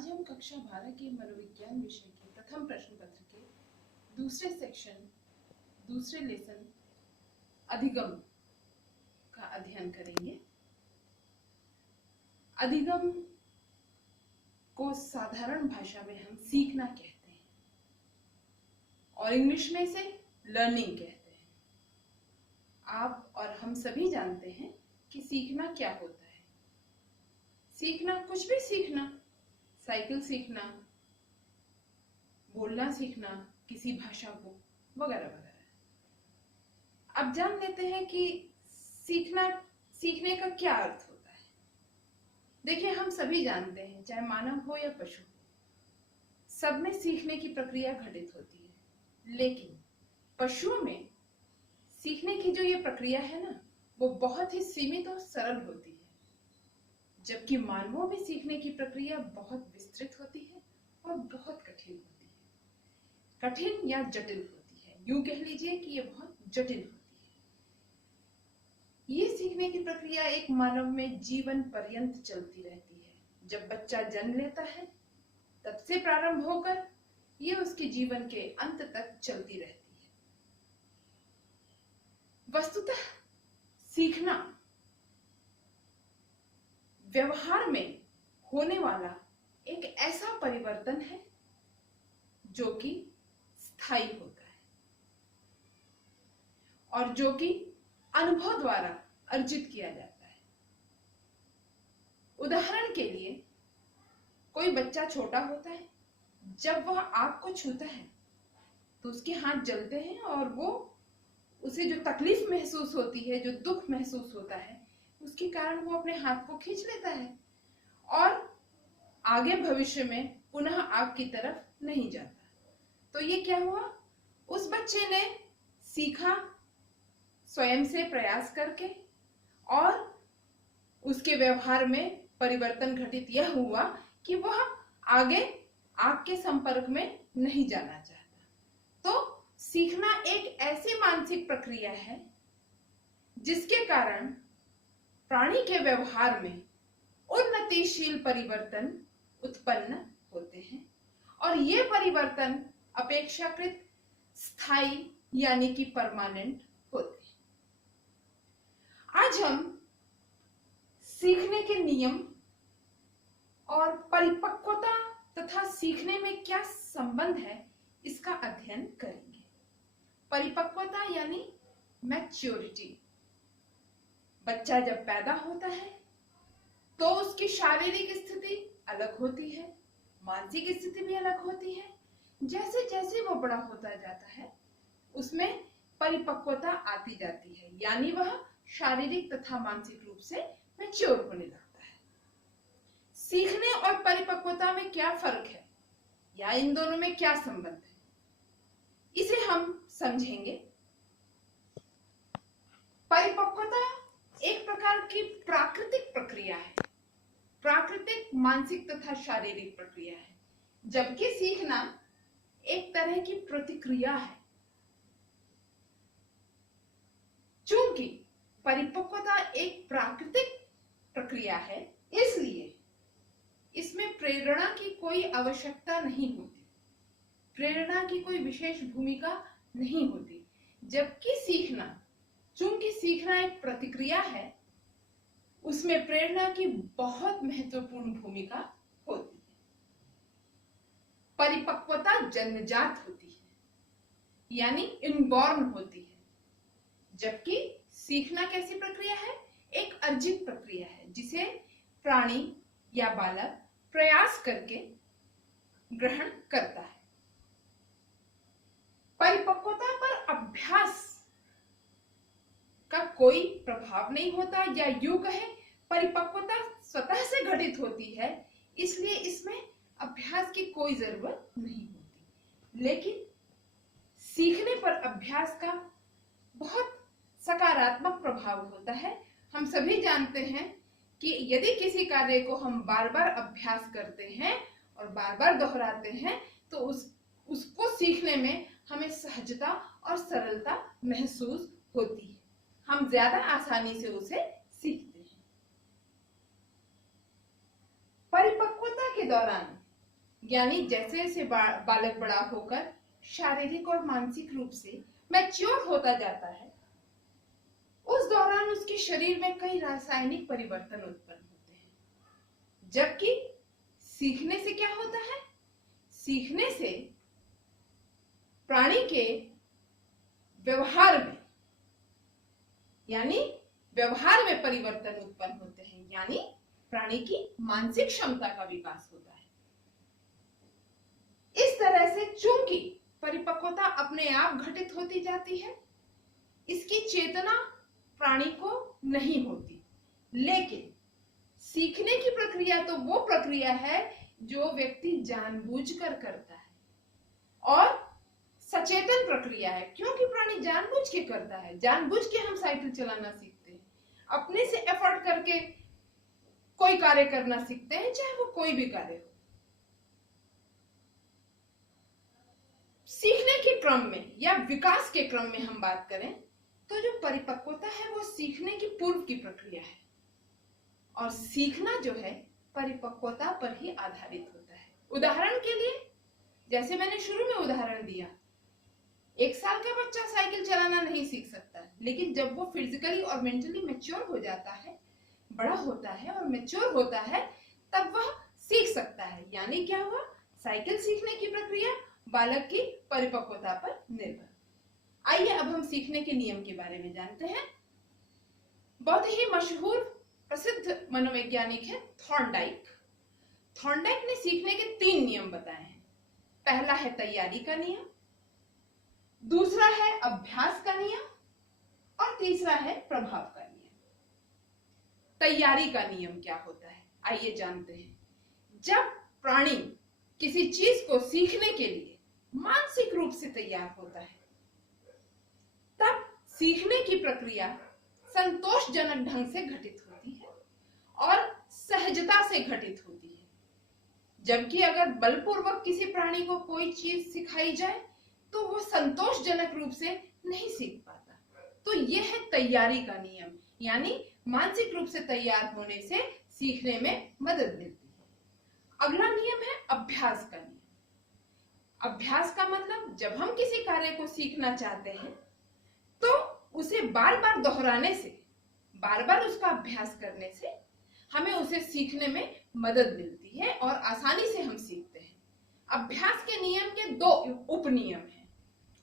आज हम कक्षा 12 के मनोविज्ञान विषय के प्रथम प्रश्न पत्र के दूसरे सेक्शन दूसरे लेसन अधिगम का अध्ययन करेंगे। अधिगम को साधारण भाषा में हम सीखना कहते हैं और इंग्लिश में इसे लर्निंग कहते हैं। आप और हम सभी जानते हैं कि सीखना क्या होता है। सीखना कुछ भी सीखना, साइकिल सीखना, बोलना सीखना, किसी भाषा को, वगैरह वगैरह। अब जान लेते हैं कि सीखने का क्या अर्थ होता है। देखिए, हम सभी जानते हैं, चाहे मानव हो या पशु, सब में सीखने की प्रक्रिया घटित होती है। लेकिन पशुओं में सीखने की जो ये प्रक्रिया है ना, वो बहुत ही सीमित और सरल होती है, जबकि मानवों में सीखने की प्रक्रिया बहुत विस्तृत होती है और बहुत कठिन होती है। कठिन या जटिल होती है, यूं कह लीजिए कि ये बहुत जटिल होती है। ये सीखने की प्रक्रिया एक मानव में जीवन पर्यंत चलती रहती है। जब बच्चा जन्म लेता है तब से प्रारंभ होकर ये उसके जीवन के अंत तक चलती रहती है। वस्तुतः सीखना व्यवहार में होने वाला एक ऐसा परिवर्तन है जो कि स्थायी होता है और जो कि अनुभव द्वारा अर्जित किया जाता है। उदाहरण के लिए, कोई बच्चा छोटा होता है, जब वह आग को छूता है तो उसके हाथ जलते हैं और उसे जो तकलीफ महसूस होती है, जो दुख महसूस होता है, उसके कारण वो अपने हाथ को खींच लेता है और आगे भविष्य में पुनः आग की तरफ नहीं जाता। तो ये क्या हुआ? उस बच्चे ने सीखा स्वयं से प्रयास करके और उसके व्यवहार में परिवर्तन घटित यह हुआ कि वह आगे आग के संपर्क में नहीं जाना चाहता। तो सीखना एक ऐसी मानसिक प्रक्रिया है जिसके कारण प्राणी के व्यवहार में उन्नतिशील परिवर्तन उत्पन्न होते हैं और ये परिवर्तन अपेक्षाकृत स्थायी यानी कि परमानेंट होते हैं। आज हम सीखने के नियम और परिपक्वता तथा सीखने में क्या संबंध है, इसका अध्ययन करेंगे। परिपक्वता यानी मैच्योरिटी। बच्चा जब पैदा होता है तो उसकी शारीरिक स्थिति अलग होती है, मानसिक स्थिति भी अलग होती है। जैसे जैसे वो बड़ा होता जाता है उसमें परिपक्वता आती जाती है, यानी वह शारीरिक तथा मानसिक रूप से मैच्योर होने लगता है। सीखने और परिपक्वता में क्या फर्क है या इन दोनों में क्या संबंध है, इसे हम समझेंगे। परिपक्वता एक प्रकार की प्राकृतिक प्रक्रिया है, प्राकृतिक मानसिक तथा शारीरिक प्रक्रिया है, जबकि सीखना एक तरह की प्रतिक्रिया है। चूंकि परिपक्वता एक प्राकृतिक प्रक्रिया है, इसलिए इसमें प्रेरणा की कोई आवश्यकता नहीं होती, प्रेरणा की कोई विशेष भूमिका नहीं होती। जबकि सीखना, चूंकि सीखना एक प्रतिक्रिया है, उसमें प्रेरणा की बहुत महत्वपूर्ण भूमिका होती है। परिपक्वता जन्मजात होती है यानी इनबॉर्न होती है, जबकि सीखना कैसी प्रक्रिया है? एक अर्जित प्रक्रिया है जिसे प्राणी या बालक प्रयास करके ग्रहण करता है। परिपक्वता पर अभ्यास का कोई प्रभाव नहीं होता, या यूं कहे परिपक्वता स्वतः से घटित होती है, इसलिए इसमें अभ्यास की कोई जरूरत नहीं होती। लेकिन सीखने पर अभ्यास का बहुत सकारात्मक प्रभाव होता है। हम सभी जानते हैं कि यदि किसी कार्य को हम बार बार अभ्यास करते हैं और बार बार दोहराते हैं तो उसको सीखने में हमें सहजता और सरलता महसूस होती है, हम ज्यादा आसानी से उसे सीखते हैं। परिपक्वता के दौरान यानी जैसे जैसे बालक बड़ा होकर शारीरिक और मानसिक रूप से मैच्योर होता जाता है, उस दौरान उसके शरीर में कई रासायनिक परिवर्तन उत्पन्न होते हैं। जबकि सीखने से क्या होता है? सीखने से प्राणी के व्यवहार में, यानी व्यवहार में परिवर्तन उत्पन्न होते हैं, यानी प्राणी की मानसिक क्षमता का विकास होता है। इस तरह से चूंकि परिपक्वता अपने आप घटित होती जाती है, इसकी चेतना प्राणी को नहीं होती, लेकिन सीखने की प्रक्रिया तो वो प्रक्रिया है जो व्यक्ति जानबूझकर करता है और सचेतन प्रक्रिया है, क्योंकि प्राणी जानबूझ के करता है। जानबूझ के हम साइकिल चलाना सीखते हैं, अपने से एफर्ट करके कोई कार्य करना सीखते हैं, चाहे वो कोई भी कार्य हो। सीखने के क्रम में या विकास के क्रम में हम बात करें तो जो परिपक्वता है वो सीखने की पूर्व की प्रक्रिया है, और सीखना जो है परिपक्वता पर ही आधारित होता है। उदाहरण के लिए, जैसे मैंने शुरू में उदाहरण दिया, 1 साल का बच्चा साइकिल चलाना नहीं सीख सकता, लेकिन जब वो फिजिकली और मेंटली मैच्योर हो जाता है, बड़ा होता है और मैच्योर होता है, तब वह सीख सकता है। यानी क्या हुआ? साइकिल सीखने की प्रक्रिया बालक की परिपक्वता पर निर्भर। आइए अब हम सीखने के नियम के बारे में जानते हैं। बहुत ही मशहूर प्रसिद्ध मनोवैज्ञानिक है थॉर्नडाइक। थॉर्नडाइक ने सीखने के 3 नियम बताए हैं। पहला है तैयारी का नियम, दूसरा है अभ्यास का नियम, और तीसरा है प्रभाव का नियम। तैयारी का नियम क्या होता है, आइए जानते हैं। जब प्राणी किसी चीज को सीखने के लिए मानसिक रूप से तैयार होता है, तब सीखने की प्रक्रिया संतोषजनक ढंग से घटित होती है और सहजता से घटित होती है। जबकि अगर बलपूर्वक किसी प्राणी को कोई चीज सिखाई जाए तो वो संतोषजनक रूप से नहीं सीख पाता। तो यह है तैयारी का नियम, यानी मानसिक रूप से तैयार होने से सीखने में मदद मिलती है। अगला नियम है अभ्यास का नियम। अभ्यास का मतलब, जब हम किसी कार्य को सीखना चाहते हैं तो उसे बार बार दोहराने से, बार बार उसका अभ्यास करने से हमें उसे सीखने में मदद मिलती है और आसानी से हम सीखते हैं। अभ्यास के नियम के 2 उपनियम हैं,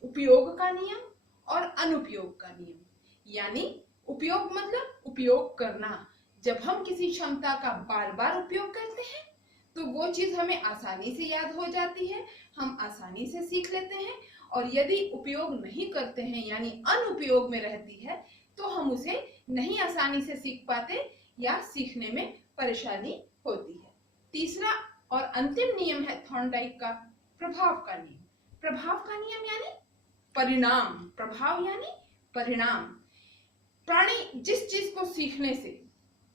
उपयोग का नियम और अनुपयोग का नियम। यानी उपयोग मतलब उपयोग करना, जब हम किसी क्षमता का बार बार उपयोग करते हैं तो वो चीज हमें आसानी से याद हो जाती है, हम आसानी से सीख लेते हैं। और यदि उपयोग नहीं करते हैं, यानी अनुपयोग में रहती है, तो हम उसे नहीं आसानी से सीख पाते या सीखने में परेशानी होती है। तीसरा और अंतिम नियम है थॉर्नडाइक का प्रभाव का नियम। प्रभाव का नियम यानी परिणाम, प्रभाव यानी परिणाम। प्राणी जिस चीज को सीखने से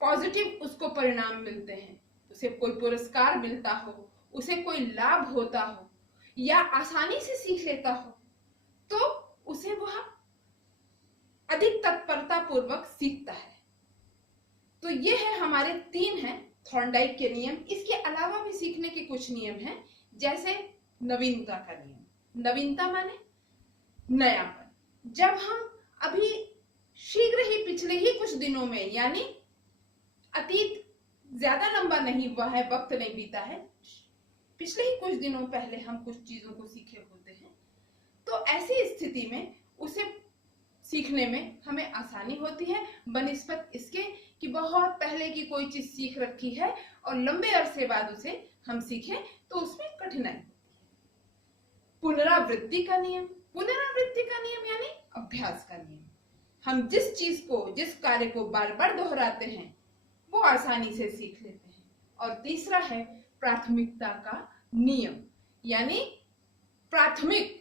पॉजिटिव उसको परिणाम मिलते हैं, उसे कोई पुरस्कार मिलता हो, उसे कोई लाभ होता हो या आसानी से सीख लेता हो, तो उसे वह अधिक तत्परता पूर्वक सीखता है। तो ये है हमारे 3 हैं थॉर्नडाइक के नियम। इसके अलावा भी सीखने के कुछ नियम हैं, जैसे नवीनता का नियम। नवीनता माने नयापन। जब हम अभी शीघ्र ही पिछले ही कुछ दिनों में, यानी अतीत ज्यादा लंबा नहीं हुआ है, वक्त नहीं बीता है, पिछले ही कुछ दिनों पहले हम कुछ चीजों को सीखे होते हैं, तो ऐसी स्थिति में उसे सीखने में हमें आसानी होती है बनिस्बत इसके कि बहुत पहले की कोई चीज सीख रखी है और लंबे अरसे बाद उसे हम सीखें तो उसमें कठिनाई होती है। पुनरावृत्ति का नियम। पुनरावृत्ति का नियम यानी अभ्यास का नियम। हम जिस चीज को, जिस कार्य को बार बार दोहराते हैं वो आसानी से सीख लेते हैं। और तीसरा है प्राथमिकता का नियम, यानी प्राथमिक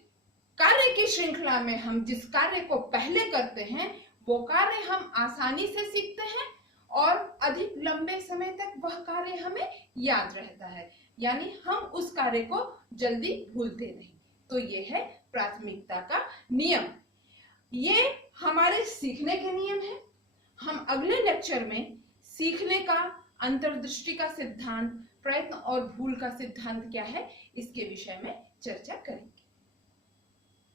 कार्य की श्रृंखला में हम जिस कार्य को पहले करते हैं वो कार्य हम आसानी से सीखते हैं और अधिक लंबे समय तक वह कार्य हमें याद रहता है, यानी हम उस कार्य को जल्दी भूलते नहीं। तो ये है प्राथमिकता का नियम। ये हमारे सीखने के नियम है। हम अगले लेक्चर में सीखने का, अंतर्दृष्टि का सिद्धांत, प्रयत्न और भूल का सिद्धांत क्या है, इसके विषय में चर्चा करेंगे।